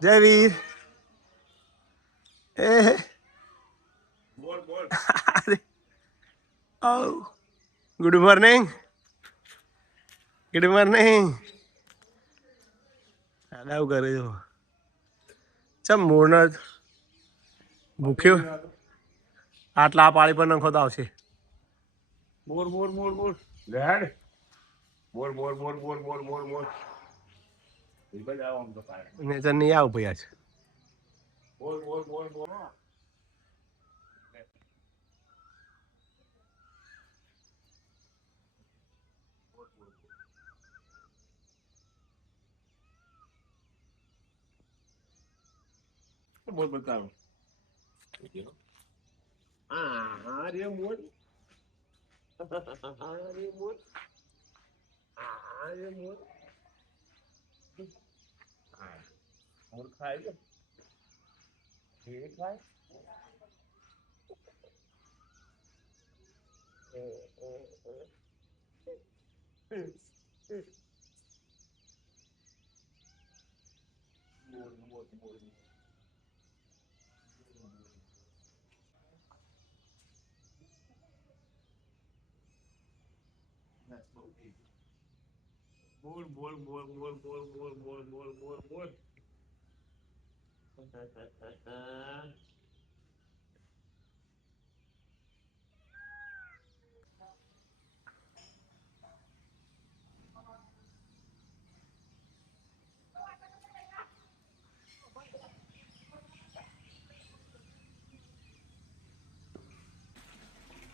જય વીર એ good morning good morning દાદા આવું કરે છો ચમ મોરને ભૂખ્યો આટલા આ પાળી પર નખો તો આવશે મોર મોર મોર મોર રેડ મોર મોર મોર મોર મોર મોર મોર એ બધા આમ તો પાડે નેચર નહીં આવું ભાઈ આજ મોર મોર મોર મોર મોર બતાવો હા રે મોર રે મોર રે મોર મોર ખાય છે એ ખાય મોર મોર મોર More, more, more, more, more, more, more, more, more, more.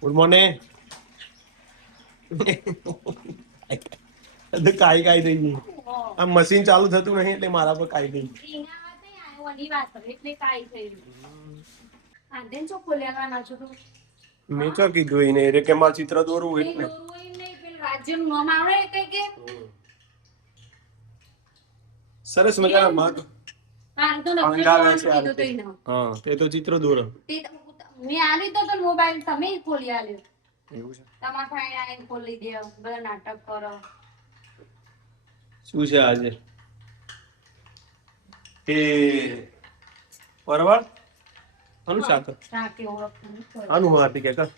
Good morning કાઈ કાઈ થઈ ગઈ આ મશીન ચાલુ થતું નહીં એટલે મારા પર કાઈ ગઈ મેં તો કીધું એને રે કે મારું ચિત્ર દોરવું એટલે સરસ મજાના મગ અંગાવે છે હા તે તો ચિત્ર દોરો મેં આલી તો મોબાઈલ તમે ખોલી આલ્યો એવું છે તમારા ફાઈન આઈને ખોલી દે બધા નાટક કરો શું છે આજે એ પરવળ આનું શાક શાકે ઓળખતું આનું હતી કે કર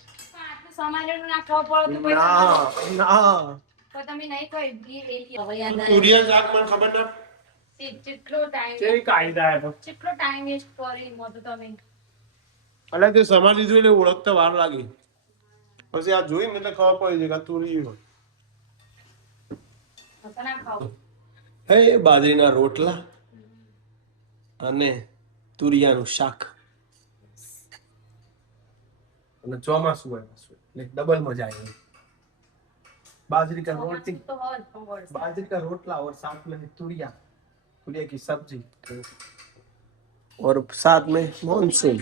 સમારેલું નાખવા પડતું ના ના તો તમે નહીં કોઈ હવે યાદ તુરિયા શાક મને ખબર ના કેટલો ટાઈમ કેવી કાયદા હે તો કેટલો ટાઈમ વેસ્ટ કરી મો તો તમે અલ્યા તે સમાજ લીધું એટલે ઓળખતા વાર લાગી પછી આ જોઈ મને ખબર પડી કે આ તુરી ના ખાવ હે બાજરીના રોટલા અને તુરિયાનું શાક અને ચોમાસું હોય એટલે ડબલ મજા આવી बाजरी का रोटी बाजरी का रोटला और साथ में तुरिया तुरिया की सब्जी और साथ में मानसून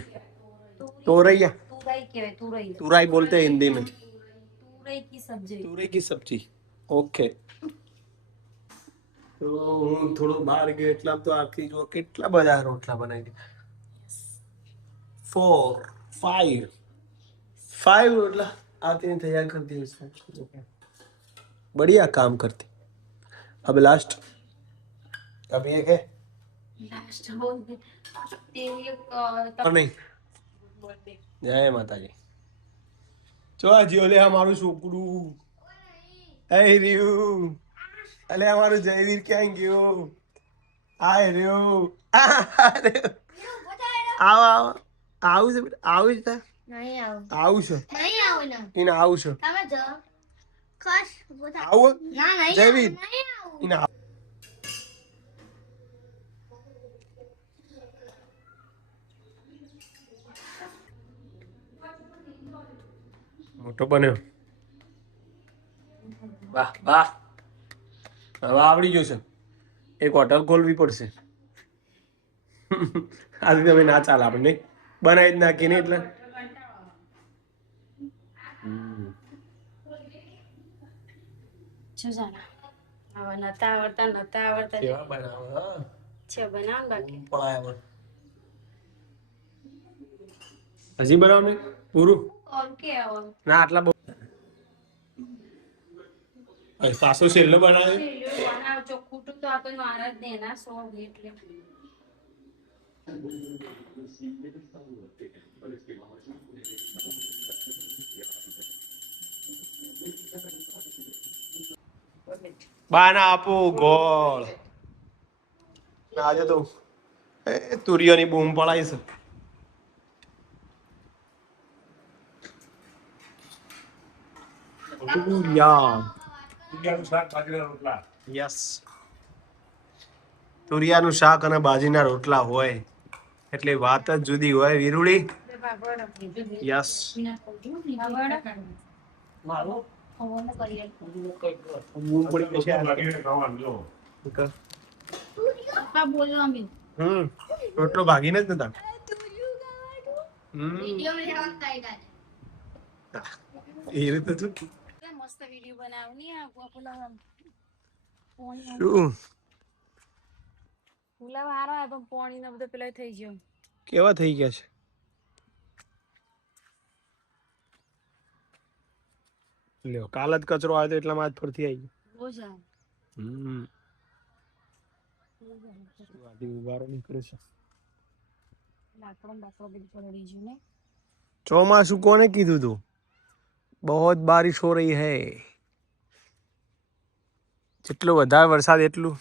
तोरैया तुराई बोलते हैं हिंदी में तुरई की सब्जी तुरई की सब्जी ओके તો હું થોડો બહાર ગયો એટલા તો આખી જો કેટલા બધા રોટલા બનાવી દે 4 5 રોટલા आते हैं तैयार कर दिए इसमें बढ़िया काम करते अब लास्ट अब ये है लास्ट हो और नहीं जय माता जी જો આ જીઓલે અમારું છોકરું એ રહ્યું અલે અમારું જયવીર ક્યાં ગયો આ રહ્યો આવ આવ આવું છે આવું છે નહીં આવું છે નહીં આવો ને એને આવું છે તમે જો ખસ આવો ના નહીં જયવીર નહીં આવો એને મોટો બન્યો વાહ વાહ હવે આવડી ગયો છે એક હોટલ ખોલવી પડશે આજે તમે ના ચાલે આપણે બનાવી જ નાખીને એટલે જો જાના હવે નતા આવડતા કેવા બનાવો છે બનાવ બાકી પળાયા હજી બનાવ ને પૂરું હલકે આવે. ના આટલા બહુ પાછો છેલ્લો બનાવ્યો. શેરડીઓ બનાવજો. ખોટું તો આ તો મારા જ દેના સો એટલે. બાના આપો ગોળ આજે તો તુરિયાની બૂમ પડાઈ છે. તુરિયાનું શાક બાજરાના રોટલા. યસ તુરિયાનું શાક અને બાજીના રોટલા હોય એટલે વાત જ જુદી હોય વીરુડી. યસ રોટલો ભાગીને જ નતા. એ રીતે શું મસ્ત વિડિયો બનાવની આ પેલા શું ફુલાવા હારો આ પણ પાણી ને બધું પેલા થઈ ગયો. કેવા થઈ ગયા છે? લ્યો કાલ જ કચરો આવ્યો તો એટલામાં આજ ફરતી આવી ગયો. બોજા ઉભારો નીકળે છે. લાકડો બધું પડી ગયું ને. ચોમાસું કોને કીધું તું? બહોત બારિશ હો રહી હૈ. જેટલો વધારે વરસાદ એટલું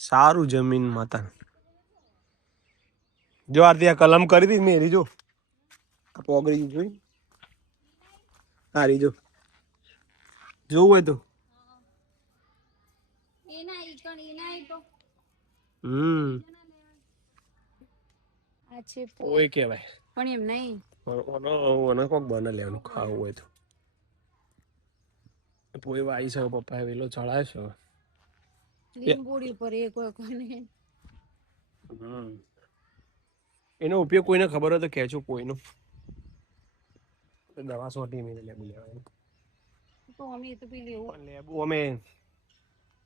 સારું જમીન માતા. જો આરતી આ કલમ કરી હતી મેરી જો આ પોગરી જોઈ હારી જો જોવું હોય તો એના ઈકણ એના ઈ તો આ છે ઓય કહેવાય પણ એમ નહીં ઓનો કોક બને લેવાનું ખાવું હોય તો. પોઈ વાઈ છે પપ્પાએ વેલો ચડાય છે. લીંબોડી પર એક કોને એનો ઉપયોગ કોઈને ખબર હોય તો કહેજો. કોઈનો દવા સોટી મેં લેબુ લેવાનું તો અમે તો પી લેવું પણ લેબુ અમે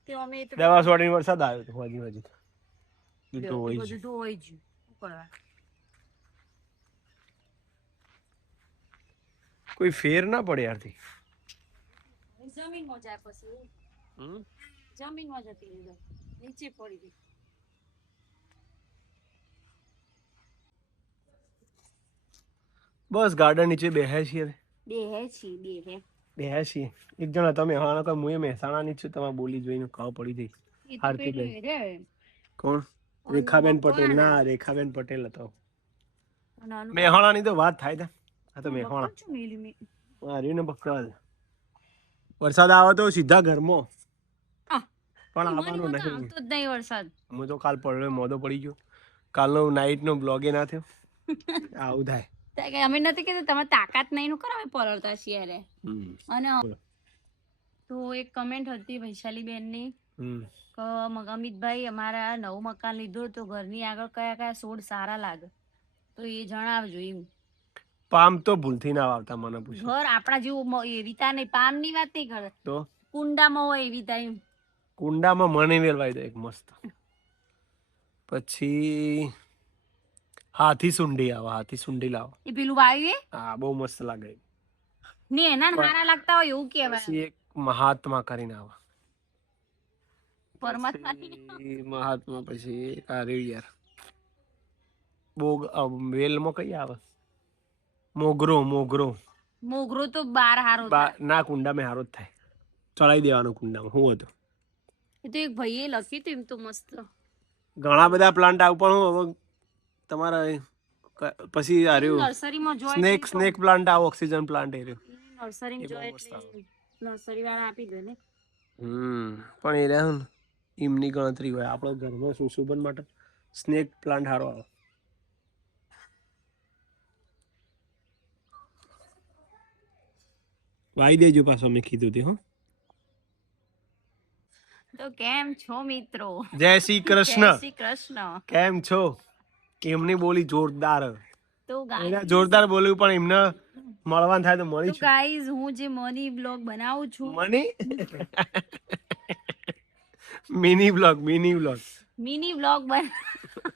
તે અમે તો દવા સોટી વરસાદ આવ્યો તો હજી તો હોય બધું તો હોય જ કરવા કોઈ ફેર ના પડે યારથી. જમીનમાં જાય પછી જમીનમાં જતી રહી નીચે પડી ગઈ. બસ ગાર્ડન નીચે બેહે છીએ બેહે છીએ. એક જણા તમે હા કોઈ મુએ મહેસાણા ની છું તમારે બોલી જોઈને ખાવ પડી ગઈ. હાર્દિકભાઈ કોણ? રેખાબેન પટેલ. ના રેખાબેન પટેલ હતો. મેહાણા ની તો વાત થાય છે. આ તો મેહાણા હાર્યું ને બક્કલ. વરસાદ આવે તો સીધા ઘરમાં પણ આવવાનું નહીં. વરસાદ હું તો કાલ પડ્યો મોદો પડી ગયો. કાલનો નાઈટ નો બ્લોગે ના થયો. આવું થાય. અમે નથી કીધું તમે તાકાત નહીં નું કરાવે પલળતા છીએ રે. અને તો એક કમેન્ટ હતી વૈશાલી બેન ની કે અમિતભાઈ અમારા નવું મકાન લીધું તો ઘરની આગળ કયા કયા છોડ સારા લાગે તો એ જણાવજો એમ. પામ તો ભૂલથી ના આવતા મને પૂછો. ઘર આપણા જેવું એવી તા નહીં પામ ની વાત નહીં કરે તો કુંડામાં હોય એવી તા એમ. કુંડામાં મને વેલવાઈ દે એક મસ્ત. પછી હાથી સુંડી આવે. હાથી સુંડી લાવો એ પેલું વાયુ હા બહુ મસ્ત લાગે. ને એના સારા લાગતા હોય એવું કહેવાય. પછી એક મહાત્મા કરીને આવે. પરમાત્મા મહાત્મા પછી અરે યાર બોગ વેલમાં કઈ આવે મોગરો. મોગરો તો બાર હારો ના કુંડામાં હારો જ થાય. ચડાઈ દેવાનું કુંડામાં. હું હતો એ તો એક ભાઈએ લખ્યું હતું એમ તો મસ્ત ઘણા બધા પ્લાન્ટ આવ પણ હું તમારા પછી નર્સરીમાં જોઈ સ્નેક પ્લાન્ટ આવ ઓક્સિજન પ્લાન્ટ એ નર્સરીમાં જોઈ નર્સરી વાળા આપી દે ને. પણ એ રહ્યા ને એમની ગણતરી હોય. આપણા ઘરમાં સુશોભન માટે સ્નેક પ્લાન્ટ સારો આવે. વાઈ દેજો પાછો મેં કીધું તે. હો તો કેમ છો મિત્રો? જય શ્રી કૃષ્ણ. જય શ્રી કૃષ્ણ. કેમ છો? એમની બોલી જોરદાર. તો જોરદાર બોલ્યું પણ એમને મળવાનું થાય તો મળી. તો ગાઈઝ હું જે મની બ્લોગ બનાવું છું મની મિની બ્લોગ બન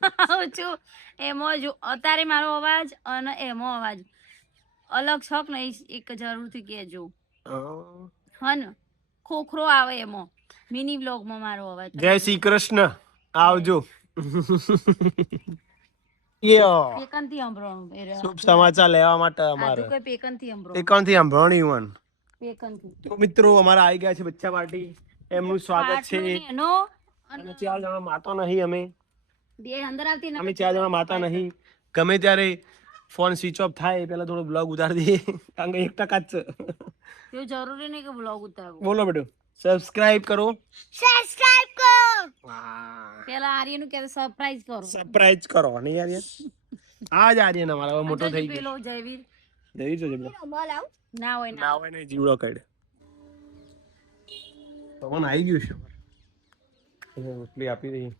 આવું છું એમાં જો અત્યારે મારો અવાજ અને એમાં અવાજ અલગ છે કે નહીં એક જરૂરથી કહેજો હા ને ખોખરો આવે એમાં મિની બ્લોગમાં મારો અવાજ જય શ્રી કૃષ્ણ આવજો પેકનથી સંભળાણું શુભ સમાચાર લેવા માટે અમારે કોઈ પેકનથી સંભળાણું એકાંતથી સાંભળવાની વન પેકનથી તો મિત્રો અમારા આવી ગયા છે બચ્ચા પાર્ટી એમનું સ્વાગત છે એનો અને 4 જણા માતા નહીં અમે બે અંદર આવતી અમે 4 જણા માતા નહીં ગમે ત્યારે ફોન સ્વિચ ઓફ થાય પહેલા થોડો બ્લોગ ઉતારી દઈએ કારણ કે 1% જ છે એવું જરૂરી નહીં કે બ્લોગ ઉતારવો બોલો બેટું સબસ્ક્રાઇબ કરો પેલા આર્યનું કે સરપ્રાઈઝ કરો સરપ્રાઈઝ કરો ને યાર આજ આર્યન અમારા હવે મોટો થઈ ગયો પેલો જયવીર જઈ તો જબરો ના હોય ના હોય ને જીવડો કાઢે પવન આવી ગયું છે રોટલી આપી દઈએ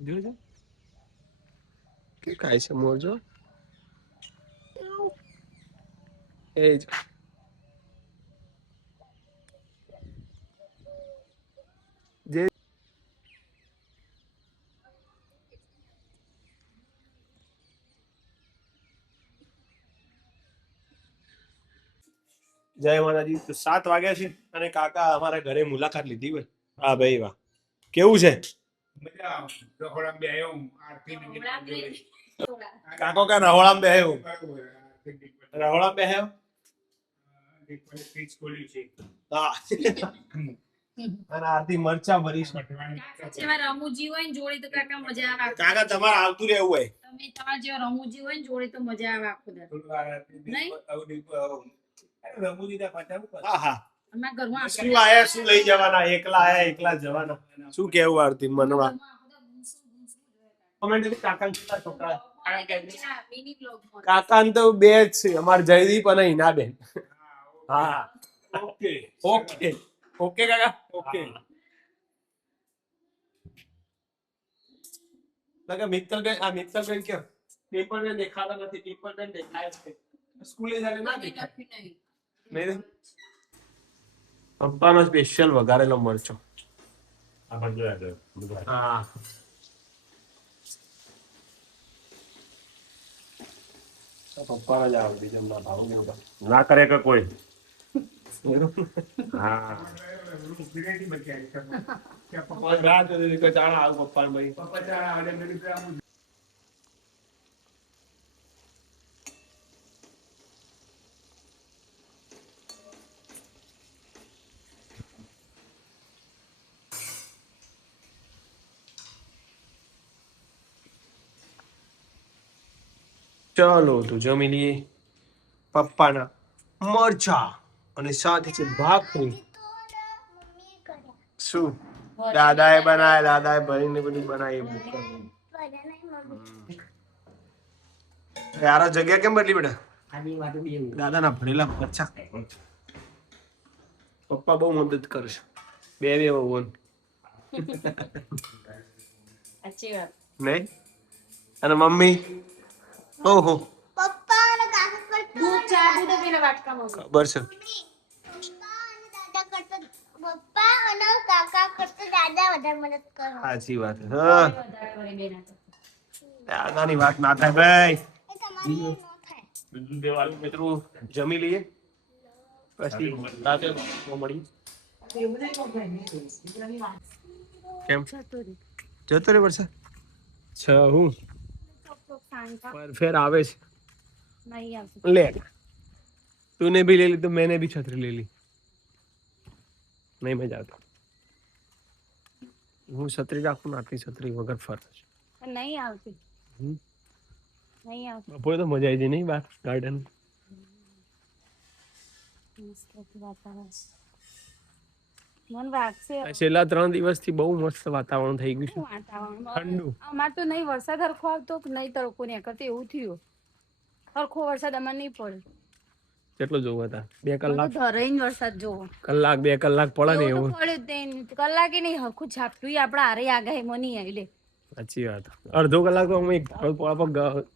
જોજો કે ખાય છે મોરજો એ જ જે જય માતાજી તો 7 વાગ્યા છે અને કાકા અમારા ઘરે મુલાકાત લીધી હોય હા ભાઈ વાહ કેવું છે કાકો કા રહોળામાં બેહ્યો રહોળામાં બેહ્યો હા અને આરતી મરચા ભરી રમૂજી હોય ને જોડે તો કાકા મજા આવે કાકા તમારે આવતું રહેવું હોય તમે તમારા જેવા રમૂજી હોય ને જોડે તો મજા આવે આખો હા હા અમારા ઘરમાં શું આયા શું લઈ જવાના એકલા આયા એકલા જવાના શું કેવું આરતી મનવા કમેન્ટ કરી કાકા કેટલા છોકરા કાકા તો બે જ છે અમાર જયદીપ અને હિનાબેન હા ઓકે ઓકે ઓકે કાકા ઓકે લગા મિત્તલબેન આ મિત્તલબેન કે પેપર ને દેખાતા નથી પેપર ને દેખાય છે સ્કૂલે જાને ના દેખાય નહીં પપ્પાનો સ્પેશિયલ વઘારેલો મરચો હા પપ્પાના જ આવડી જમના ભાવ ને ના કરે કે કોઈ હા રાત સુધી ચાણા આવું પપ્પા ભાઈ પપ્પા ચાણા ચલો તો જમી લઈએ પપ્પાના મરચા અને સાથે છે ભાખરી શું દાદાએ બનાવ્યા દાદાએ ભરીને બધું બનાવી યાર જગ્યા કેમ બદલી બેટા દાદાના ભરેલા મરચા પપ્પા બહુ મદદ કરશે બે વહુ નહીં અને મમ્મી ઓહો પપ્પા અને કાકા કરતા દૂધ ચા દૂધ પીને વાટકામાં ખબર છે પપ્પા અને કાકા કરતા દાદા વધારે મદદ કરો સાચી વાત છે હા દાદાની વાત ના થાય ભાઈ એ તમારી ન થાય બીજું દેવાનું મિત્રો જમી લઈએ પછી રાતે મળી કેમ જતો રે. જતો રે વરસાદ હું ચોક ચોક સાંજા પર ફેર આવે છે નહીં આવતું. ले तूने भी ले ली तो मैंने भी छतरी ले ली नहीं मजा आता હું છત્રી રાખું ને આટલી છત્રી વગર ફરે છે પણ નહીં આવતી. હમ. નહીં આવતી. બપોરે તો મજા આવી જાય નહીં બહાર ગાર્ડન મસ્ત વાતાવરણ છે. મન વાગશે છેલ્લા 3 દિવસથી બહુ મસ્ત વાતાવરણ થઈ ગયું છે વાતાવરણ. ઠંડુ અમાર તો નહીં વરસાદ હરખો આવતો કે નહીં તડકો નહીં કરતો એવું થયું. હરખો વરસાદ અમાર નહીં પડે. કેટલો જોવો હતા 2 મને કલાક તો ધરાઈને વરસાદ જોવો. કલાક 2 કલાક પડે ને એવું એવું તો પડ્યું જ નહીં. કલાકે નહીં હરખું ઝાપટું આપણે આરે આગાહીમાં નહીં આવી લે. સાચી વાત અડધો કલાક તો અમે એક ધારો પોળા પર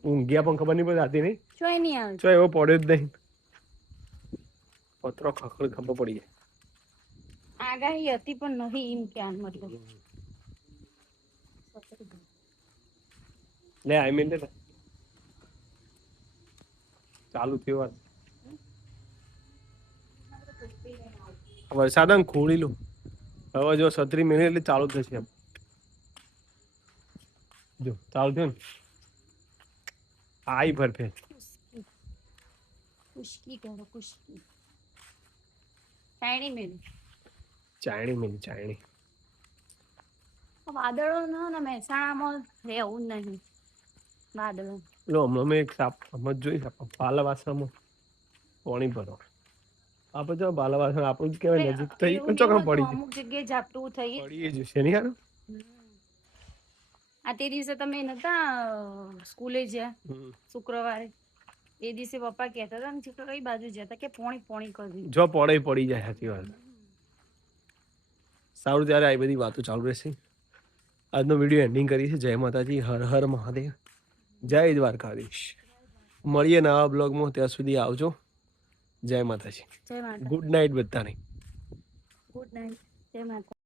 ઊંઘ્યા પણ ખબર નહીં પડતી નહીં ચોય નહીં આવે. જો એવો પડ્યો જ નહીં પત્રો ખખડ ખબર પડી જાય આગાહી હતી પણ નહીં એમ ક્યાં મતલબ. લે આઈ મીન લે ચાલુ થયો વાત વરસાદ આમ ખોલી લો હવે જો 37 મિનિટ એટલે ચાલુ થશે એમ જો ચાલુ થયું ને આઈ ભરફે કુશકી કરો કુશકી. ચાયણી મેલી. ચાયણી મિલી ચાયણી વાદળો ને મહેસાણામાં રહેવું જ નહીં. વાદળો લો હમણાં મેં એક સાપ સમજ જોઈ પાલવાસમાં પાણી ભરો આપણે જો પાલવાસણ આપણું જ કહેવાય નજીક થઈ એવું ચોકમ નહીં પડી હોતું. અમુક જગ્યાએ ઝાપટું થઈ પડી જશે નહીં યાર આ તે દિવસે તમે નતા સ્કૂલે જ્યાં શુક્રવારે એ દિવસે પપ્પા કહેતા હતા ને છોકરા કઈ બાજુ જતા કે પોણી પોણી કરી. જો પડે પડી જાય સાચી વાત સારું ત્યારે આ બધી વાતો ચાલુ રહેશે આજનો વિડીયો એન્ડિંગ કરી છે જય માતાજી હર હર મહાદેવ જય દ્વારકાધીશ મળીએ નવા બ્લોગમાં ત્યાં સુધી આવજો જય માતાજી જય માતા. ગુડ નાઇટ બધાને ગુડ નાઇટ. જય માતા.